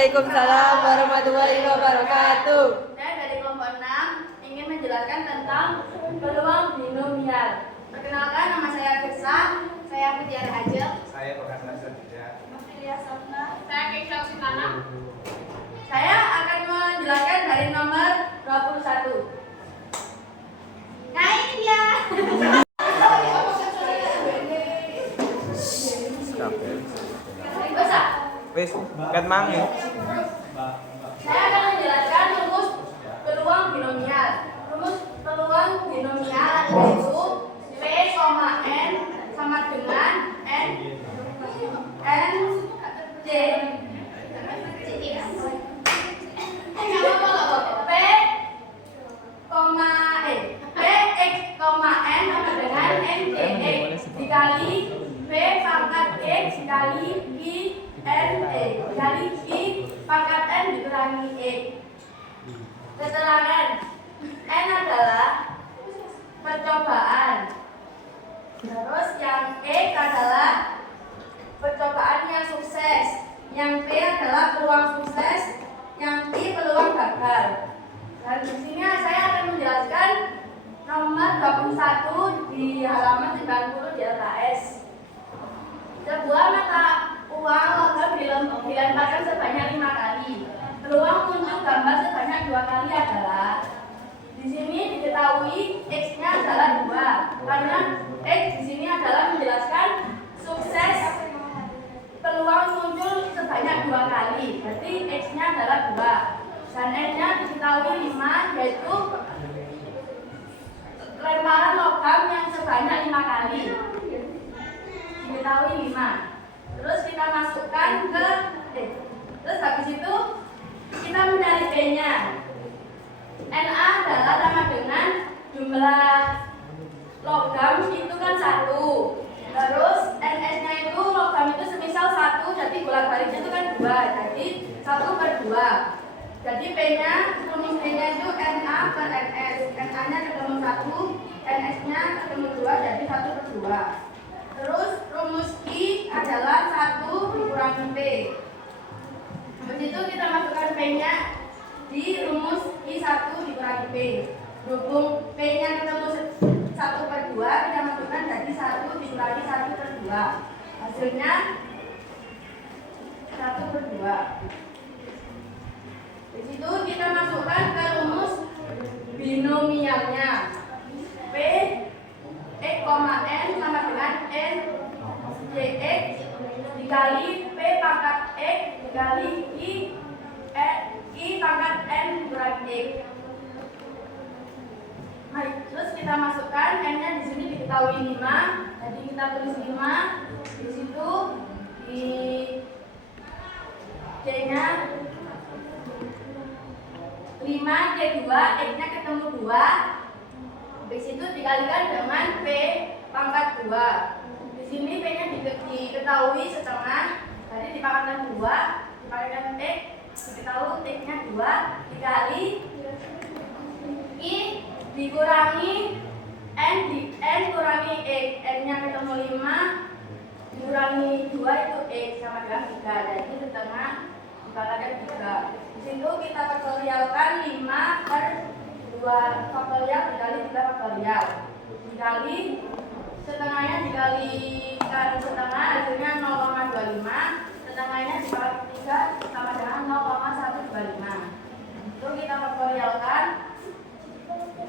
Waalaikumsalam warahmatullahi wabarakatuh. Saya dari kelompok 6 ingin menjelaskan tentang peluang binomial. Perkenalkan, nama saya Firsa, saya Putiara Hajel, Saya bukan Nasir tidak. Filia Samna, saya Keisha Sintana. Saya akan menjelaskan dari nomor 21. Nah ini dia. Bisa? Wes, kat mang ya. Saya akan menjelaskan rumus peluang binomial. Rumus peluang binomial yaitu P, N sama dengan N J. P X, N sama dengan N J X dikali P pangkat X dikali I N dikali I pangkat N dikurangi X. Keterangan N adalah percobaan. Terus yang X adalah percobaan yang sukses. Yang P adalah peluang sukses. Yang I peluang gagal. Dan di sini saya akan menjelaskan nomor 21 di halaman 90 di LKS. Sebuah mata uang logam dilemparkan sebanyak 5 kali. Peluang muncul gambar sebanyak 2 kali adalah, di sini diketahui X-nya adalah 2 karena X di sini adalah menjelaskan sukses peluang muncul sebanyak 2 kali. Berarti X-nya adalah 2 dan N-nya diketahui 5 yaitu lemparan logam yang sebanyak 5 kali. Diketahui 5. Terus kita masukkan ke terus habis itu kita mencari P-nya. NA adalah sama dengan jumlah logam itu kan 1. Terus NS-nya itu logam itu semisal 1, jadi bolak-baliknya itu kan 2. Jadi 1/2. Jadi P-nya, rumus P-nya itu NA per NS. NA-nya ketemu 1, NS-nya ketemu 2, jadi 1/2. Terus rumus I adalah 1 dikurangi P. Habis itu kita masukkan P-nya di rumus I1 dikurangi P. Berhubung P-nya ketemu 1/2, kita masukkan jadi 1 dikurangi 1/2. Hasilnya 1/2. Di situ kita masukkan ke rumus binomialnya. P X, N sama dengan N J X dikali P pangkat X dikali I pangkat N dikurangi X. Baik, terus kita masukkan N-nya di sini diketahui 5, jadi kita tulis 5 di situ, di J-nya 5 J2, X-nya ketemu 2. Habis itu dikalikan dengan P pangkat 2. Di sini P-nya diketahui setengah, jadi dipangkatkan 2, dipangkatkan X, diketahui X-nya 2 dikali I dikurangi N kurangi X. N-nya ketemu 5 dikurangi 2 itu X sama dengan 3, jadi setengah dipangkatkan 3. Di situ kita faktorialkan 5 per 2 faktorial dikali 3 faktorial dikali setengahnya dikalikan setengah hasilnya 0,25, setengahnya dikali 3 sama dengan 0,125. Itu kita faktorialkan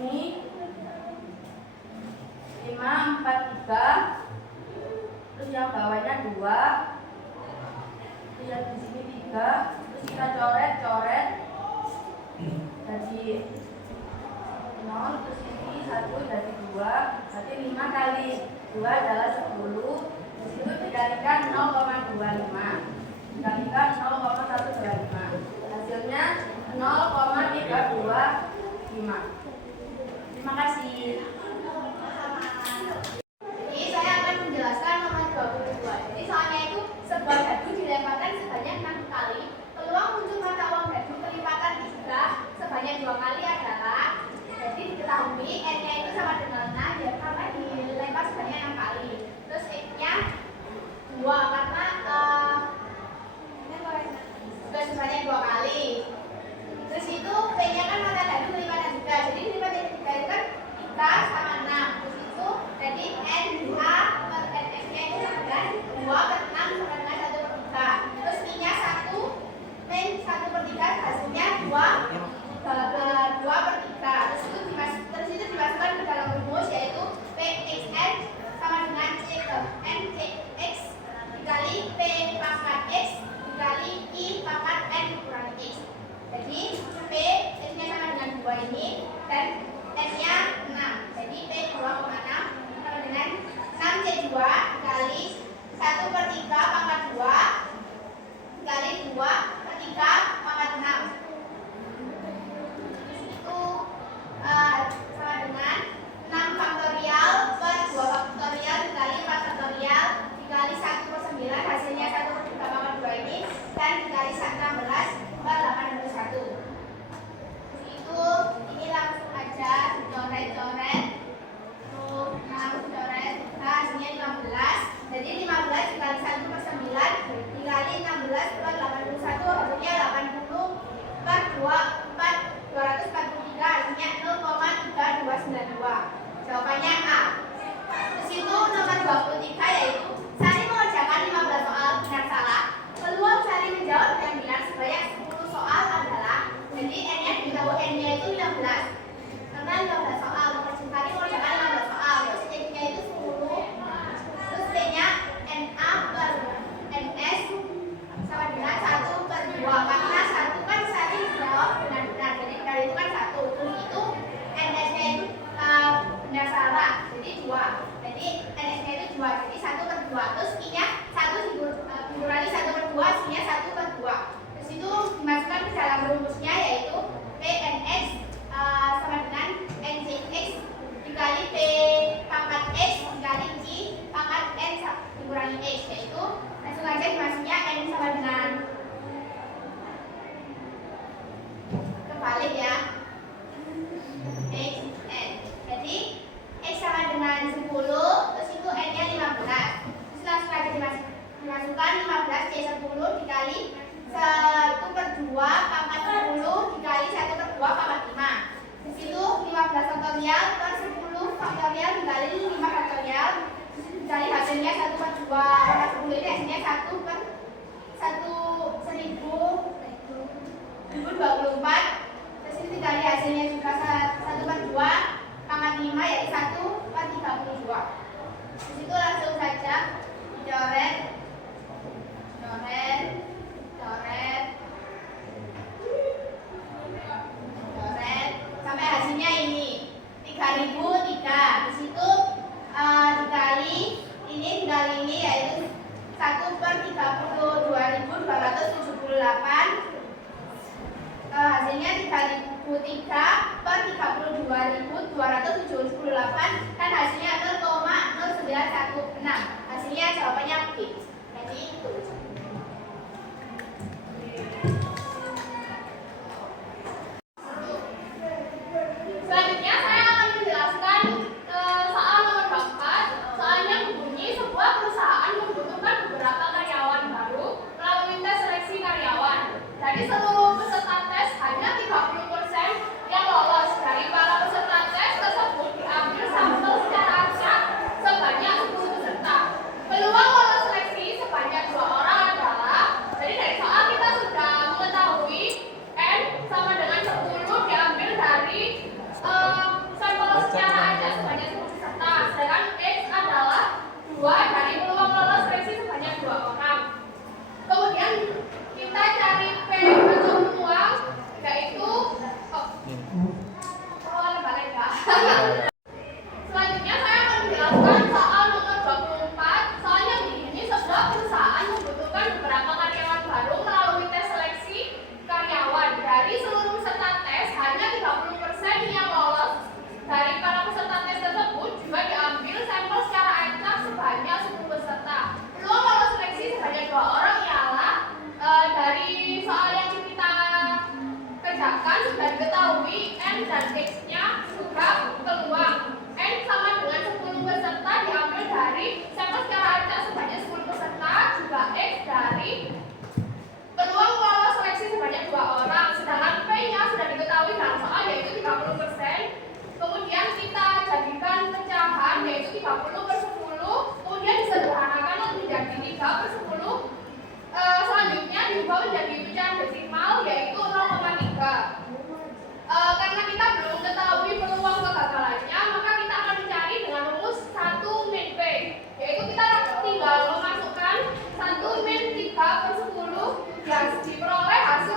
ini 5, 4, 3, terus yang bawahnya 2, yang di sini 3, terus kita coret jadi 0, terus ini 1 jadi 2, berarti 5 kali 2 adalah 10. Di situ dikalikan 0,25 dikalikan 0,125, hasilnya 0,325. Terima kasih. Jadi saya akan menjelaskan nomor 22. Jadi soalnya itu sebuah dadu dilemparkan sebanyak 6 kali. Peluang muncul mata uang dadu kelipatan 3 sebanyak 2 kali adalah, jadi diketahui N-nya itu sama dengan 6 ya, karena dilempar sebanyak 6 kali. Terus X-nya 2 karena N kurangi X. Jadi P X-nya sama dengan 2 ini dan N-nya 6. Jadi P 2,6 sama dengan 6C2 dikali 1/3 pangkat 2 dikali 2/3 pangkat 6. Itu sama dengan 6 faktorial per 2 faktorial dikali 4 faktorial dikali 1/9 hasilnya 1/3 pangkat 2 ini dan dikali 16 per 8/1. Itu ini langsung aja coret-coret. Tuh, coret. Nah, hasilnya 15. Jadi 15 dikali 1/9 dikali 16 per 81 hasilnya 80 per 243 hasilnya 0,3292. Jawabannya A. Terus itu nomor 23 yaitu Sari mengerjakan 15 soal benar salah. Peluang Sari menjawab dengan benar sebanyak 10 soal adalah, jadi N-nya ditahu N-nya itu 15. Karena 15 soal, Sari mengerjakan 15 soal, terus C-nya itu 10. Terus P-nya NA per NS sama dengan 1/2. Karena 1 kan Sari menjawab benar-benar, jadi benar itu kan 1. Terus itu NS-nya itu benar salah, jadi 2. Jadi NS-nya itu 2, jadi 1/2. Terus I-nya 1 dikurangi 1/2, I-nya 1/2. Terus itu dimasukkan ke dalam rumusnya yaitu PNX sama dengan NCX dikali P pangkat X dikali Q pangkat N dikurangi X, yaitu langsung aja dimasuknya N sama dengan kebalik ya, X N. Jadi X sama dengan 10, terus itu N-nya 15. Terus langsung aja dimasukkan 15 C10 dikali 1/2 pangkat 10 dikali 1/2 pangkat 5. Terus itu 15 faktorial per 10 faktorial dikali 5 faktorial dikali hasilnya 1/2 pangkat 10 ini hasilnya 1024. Terus itu dikali hasilnya juga 1/2 pangkat 5 yaitu 1/32. Terus itu langsung saja dicoret sampai hasilnya ini 3003. Di situ dikali ini yaitu 1/32.278. Hasilnya 3003 per 32.278 kan hasilnya 0,0916. Hasilnya jawabannya B. Jadi itu. Selanjutnya saya akan menjelaskan soal nomor 4. Soalnya berbunyi sebuah perusahaan membutuhkan beberapa karyawan baru melalui tes seleksi karyawan. Dari seluruh peserta tes hanya 30% yang lolos. Dari para peserta tes tersebut diambil sampel secara acak sebanyak 10 peserta. Peluang lolos seleksi sebanyak 2 orang adalah, jadi dari soal kita sudah mengetahui N sama dengan 10 diambil dari sampel secara acak sebanyak 10 peserta. Sedangkan X adalah 2 dari peluang lolos seleksi sebanyak 2 orang. Kemudian kita cari P atau peluang, yaitu selanjutnya saya akan menjelaskan soal nomor 24. Soalnya begini, sebuah perusahaan membutuhkan beberapa karyawan baru melalui tes seleksi karyawan. Dari seluruh peserta tes hanya 30% yang lolos. Dari para peserta tes tersebut juga diambil sampel secara acak sebanyak 10 peserta. Peluang lolos seleksi sebanyak 2 orang ialah dari soal yang kita kerjakan sudah diketahui N dan X-nya juga peluang. N sama dengan 10 peserta diambil dari sampel secara acak sebanyak 10 peserta, juga X dari peluang lolos seleksi sebanyak 2 orang. Sedangkan P-nya sudah diketahui dalam soal yaitu 30%. Kemudian kita jadikan pecahan yaitu 30/10, kemudian disederhanakan menjadi 3/10. Selanjutnya diubah menjadi pecahan desimal yaitu 0,3. Karena kita belum ketahui peluang kegagalannya, maka kita akan mencari dengan rumus 1 min P, yaitu kita tinggal memasukkan 1 min 3/10 yang diperoleh hasil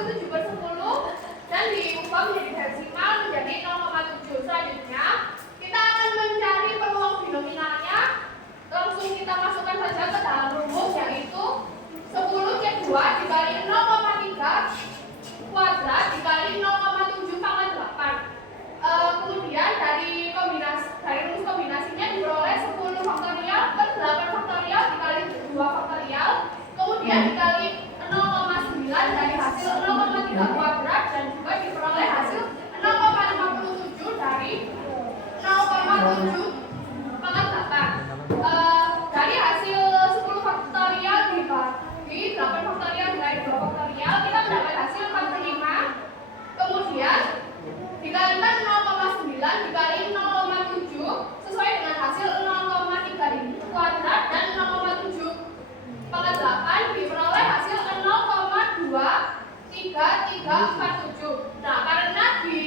2 dikali 0,3 kuadrat dikali 0,7 pangkat 8. Kemudian dari rumus kombinasinya diperoleh 10 faktorial per 8 faktorial dikali 2 faktorial, kemudian dikali 0,9 dari hasil 0,3 kuadrat, dan juga diperoleh hasil 0,57 dari 0,7 pangkat 8. Dari hasil 10 faktorial dibagi 8 faktorial dari 2 faktorial, kita mendapat hasil 45. Kemudian dikalikan 0,9 dikali 0,7 sesuai dengan hasil 0,3 kuadrat dan 0,7 pangkat 8 diperoleh hasil 0,23347. Nah, karena di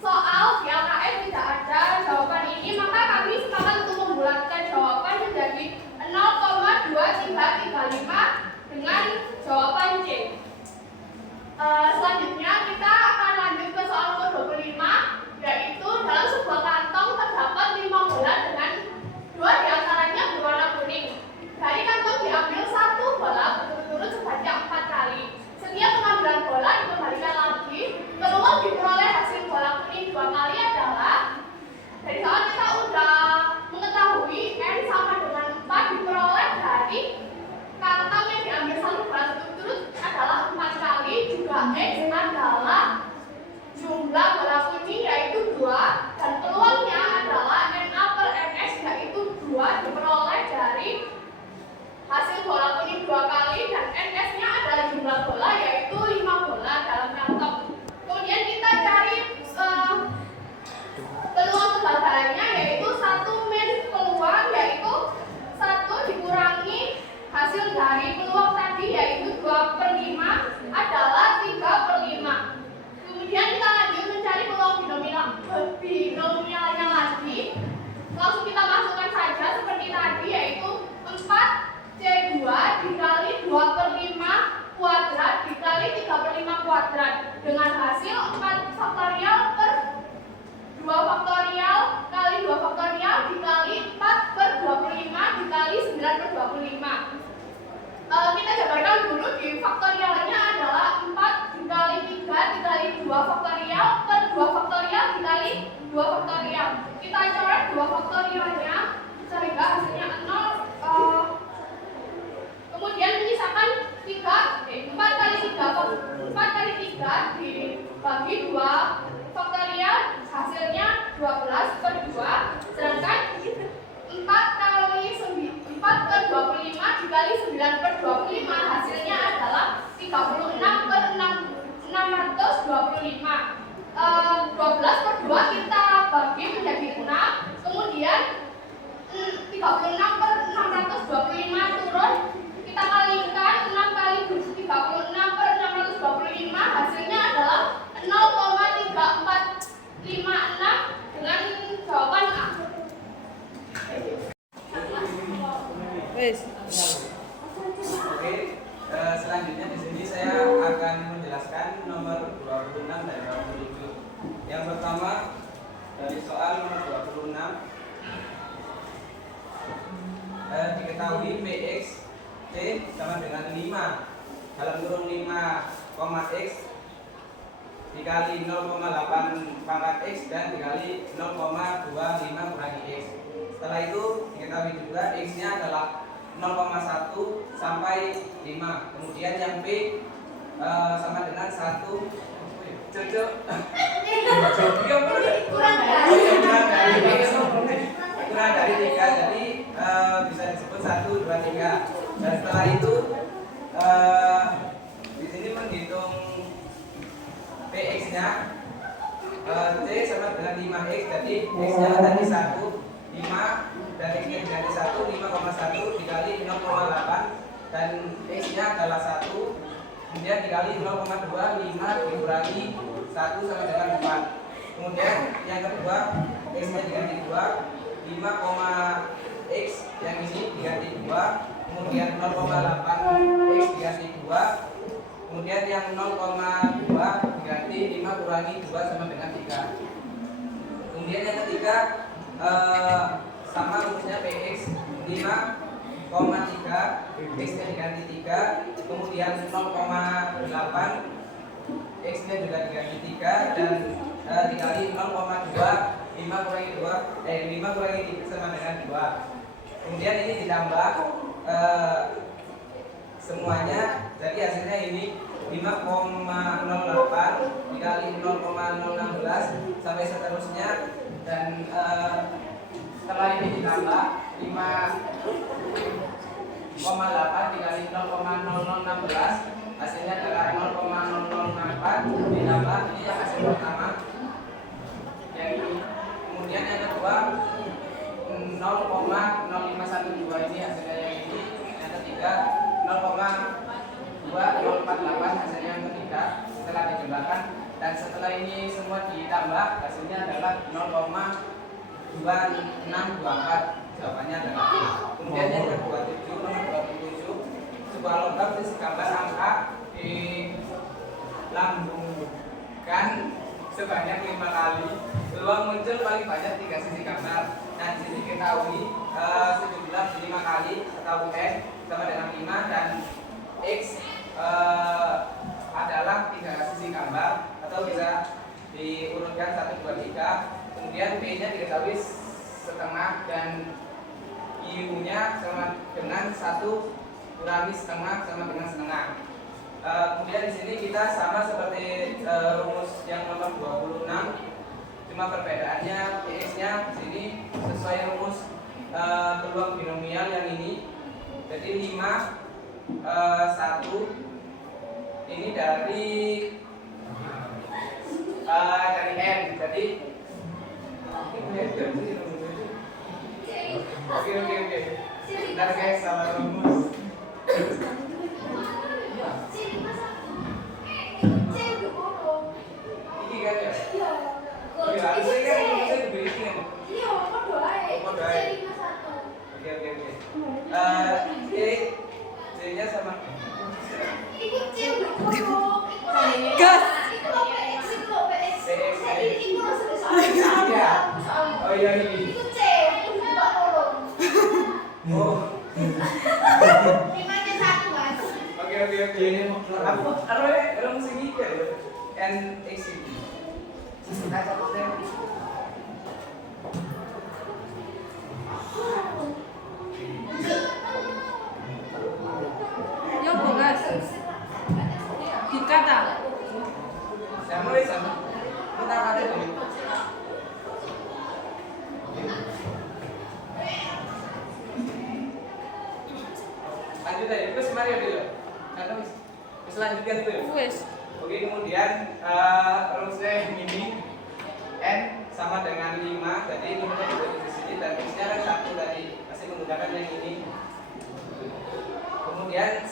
soal di LKS tidak ada jawaban ini, maka kami sepakat untuk membulatkan jawaban menjadi 0,2335 dengan jawaban C. Selanjutnya kita akan lanjut ke soal nomor 25, yaitu dalam sebuah kantong terdapat 5 bola dengan 2 diantaranya berwarna kuning. Dari kantong diambil 1 bola berturut-turut sebanyak 4 kali. Setiap pengambilan bola dikembalikan lagi, peluang diperoleh hasil bola kuning 2 kali adalah, dari soal kita sudah mengetahui N sama dengan 4 diperoleh dari kantong yang diambil 1 bola berturut-turut adalah 4 kali, juga X adalah jumlah bola kuning yaitu 2, dan peluangnya adalah NA per NS yaitu 2 diperoleh dari hasil bola kuning 2 kali, dan NS-nya adalah jumlah bola yaitu 5 bola dalam kantong. Kemudian kita cari peluang kegagalannya, yaitu 1 min peluang, yaitu 1 dikurangi hasil dari peluang tadi yaitu 2/5 adalah 3/5. Kemudian kita lanjut mencari peluang binomialnya lagi. Langsung kita masukkan saja seperti tadi, yaitu 4C2 dikali 2/5 kuadrat dikali 3/5 kuadrat dengan hasil 4 faktorial per 2 faktorial kali 2 faktorial dikali 4/25 dikali 9/25. Kita jabarkan dulu. Di faktorialnya adalah 4 dikali 3 dikali 2 faktorial per 2 faktorial dikali 2 faktorial. Kita coret 2 faktorialnya sehingga hasilnya 0. Kemudian menyisakan 4 kali 3 dibagi 2 faktorial hasilnya 12/2, sedangkan 4/25 dikali 9/25 hasilnya adalah 36/625. 12/2 kita bagi menjadi 6, kemudian 36/625 turun, kita kalikan 6 kali 36/625 hasilnya adalah 0,3456 dengan jawaban A. Oke, selanjutnya di sini saya akan menjelaskan nomor 26 dan 27. Yang pertama dari soal nomor 26, diketahui PX T sama dengan 5 dalam kurung 5, X dikali 0,8 pangkat X dan dikali 0,25 kurangi X. Setelah itu diketahui juga X-nya adalah 0,1 sampai 5. Kemudian yang P sama dengan 1 kurang dari 3, jadi bisa disebut 1, 2, 3. Dan setelah itu di sini menghitung PX-nya, C sama dengan 5X, jadi X-nya tadi 1, 5, dan X-nya diganti 1, 5,1 dikali 0,8, dan X-nya adalah 1, kemudian dikali 0,2, 5 dikurangi 1 sama dengan 4. Kemudian yang kedua, X-nya diganti 2, 5, X yang ini diganti 2, kemudian 0,8 X diganti 2, kemudian yang 0,2 diganti 5 kurangi 2 sama dengan 3. Kemudian yang ketiga, sama rumusnya PX 5,3 X-nya diganti 3, kemudian 0,8 X-nya juga diganti 3 dan dikali 0,2, 5 kurangi 3 sama dengan 2. Kemudian ini ditambah semuanya, jadi hasilnya ini 5,08 dikali 0,016 sampai seterusnya, dan setelah ini ditambah 5,8 dikali 0,0016 hasilnya adalah 0,0064 ditambah ini yang hasil pertama yang ini. Kemudian yang kedua 0,0512 ini hasilnya yang ini. Yang ketiga 0,2048 hasilnya yang ketiga setelah dijumlahkan, dan setelah ini semua ditambah hasilnya adalah 0,2624. Jawabannya adalah A. Kemudian yang ke-27, nomor 27, sebuah logam sisi gambar angka dilambungkan sebanyak 5 kali. Peluang muncul paling banyak 3 sisi gambar. Nah, di sini diketahui sejumlah 5 kali atau N sama dengan 5 dan X adalah 3 sisi gambar, atau bisa diurutkan 1, 2, 3. Kemudian P-nya diketahui setengah dan Q-nya sama dengan 1 kurangi setengah sama dengan setengah. Kemudian di sini kita sama seperti rumus yang nomor 26, cuma perbedaannya PX-nya di sini sesuai rumus peluang binomial yang ini. Jadi 5 1 ini dari N. Jadi Oke. Bentar guys, salah rumus. Ini kan ya? Iya, harusnya kan rumusnya diberikan. Oke. C-nya sama. Gas. Oh iya ini. Oh. Oke. Apa rumus ini kan? N X ini. Kita catatnya. Yo, Bogas. Dikata. Sama. Kita kata dulu. Lanjut aja, terus Mario dulu. Atau terus lanjutkan dulu. Wes. Oke, kemudian rumusnya ini N sama dengan 5, jadi 5 dibagi di sini dan X-nya kan 1 tadi, masih menggunakan yang ini. Kemudian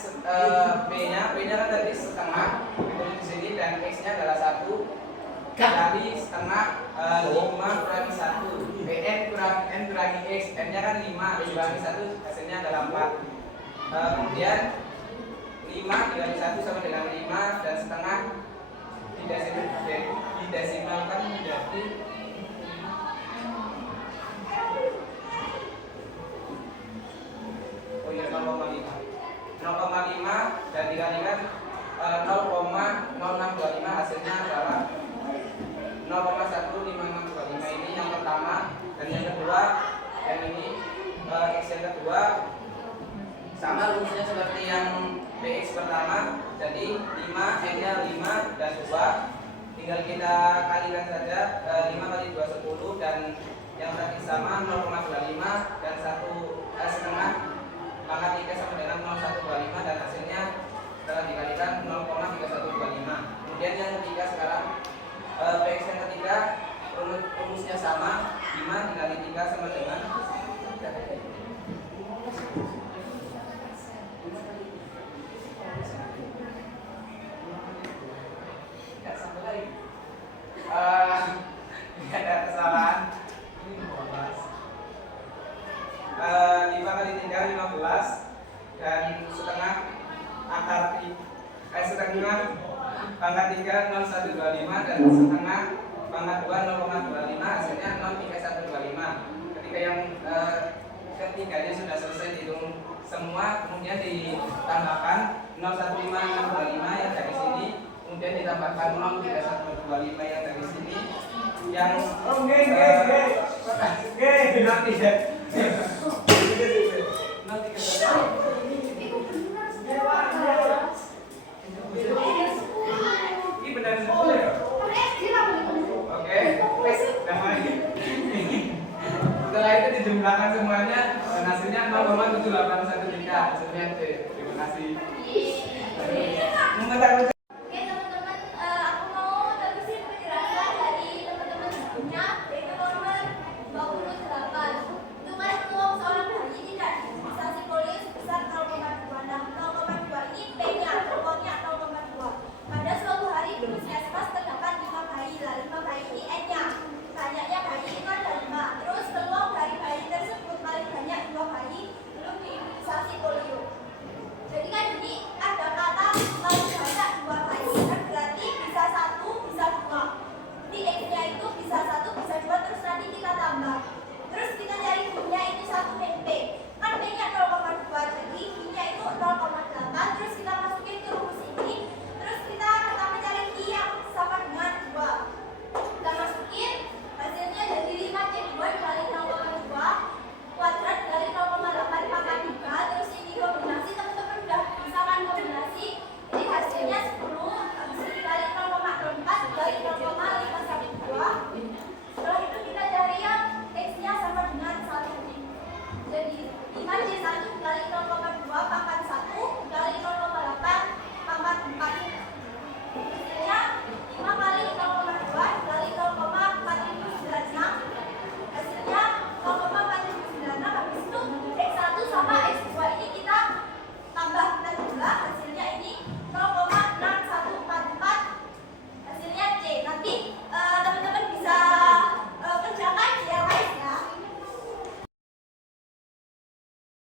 P-nya kan tadi setengah dibagi di sini dan X-nya adalah 1 kali setengah 5 kurangi 1 N kurangi X, N-nya kan 5 dibagi 1 hasilnya adalah 4. Kemudian 5 dibagi 1 sama dengan 5 dan setengah didesimalkan menjadi 0,5 dan dikalikan 0,0625 hasilnya adalah 0,15625. Ini yang pertama, dan yang kedua yang ini X yang kedua sama rumusnya seperti yang PX pertama, jadi 5 N-nya 5 dan 2 tinggal kita kalikan saja, 5 kali 2 10 dan yang tadi sama 0,25 dan 1 setengah pangkat 3 sama dengan 0,125 dan hasilnya setelah dikalikan 0,3125. Kemudian yang ketiga sekarang PX yang ketiga rumusnya sama, 5 dikali 3 sama dengan tidak ada kesalahan. 5 kali 3 15 dan setengah setengah pangkat 3 0125 dan setengah pangkat 2 0,25 hasilnya 0,3125. Ketika yang ketiganya sudah selesai dihitung semua, kemudian ditambahkan 015625 yang dari sini, kemudian ditambahkan 031225 yang dari sini, yang ini benar semua ya? Oke, setelah itu dijumlahkan semuanya, hasilnya 0,7813. Hasilnya C. Terima kasih. Mengutak-utak. Oke teman-teman, aku mau terusin penjelasan dari teman-teman sebelumnya, yaitu nomor 28. Hitungan peluang seorang bayi tidak diimunisasi polio sebesar 0,26. 0,2 ini